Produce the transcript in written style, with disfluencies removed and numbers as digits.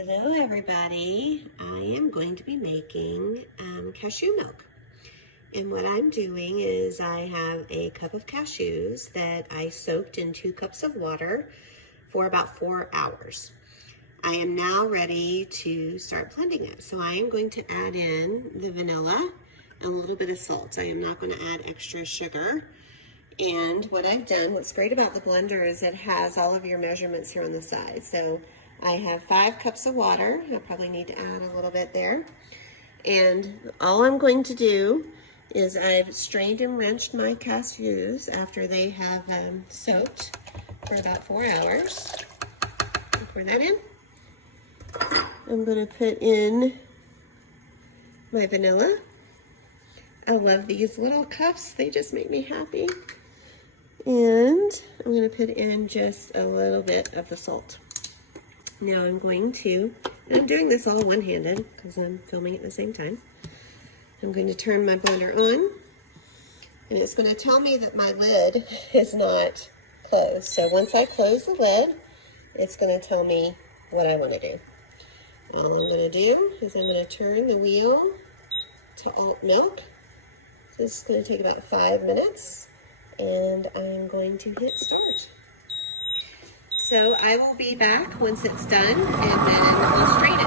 Hello everybody. I am going to be making cashew milk. And what I'm doing is I have a cup of cashews that I soaked in 2 cups of water for about 4 hours. I am now ready to start blending it. So I am going to add in the vanilla and a little bit of salt. I am not going to add extra sugar. And what I've done, what's great about the blender is it has all of your measurements here on the side. So I have 5 cups of water. I probably need to add a little bit there. And all I'm going to do is I've strained and rinsed my cashews after they have soaked for about 4 hours. I'll pour that in. I'm going to put in my vanilla. I love these little cups. They just make me happy. And I'm going to put in just a little bit of the salt. Now I'm going to, and I'm doing this all one-handed because I'm filming at the same time. I'm going to turn my blender on, and it's going to tell me that my lid is not closed. So once I close the lid, it's going to tell me what I want to do. All I'm going to do is I'm going to turn the wheel to alt milk. This is going to take about 5 minutes, and I'm going to hit start. So I will be back once it's done, and then we'll strain it.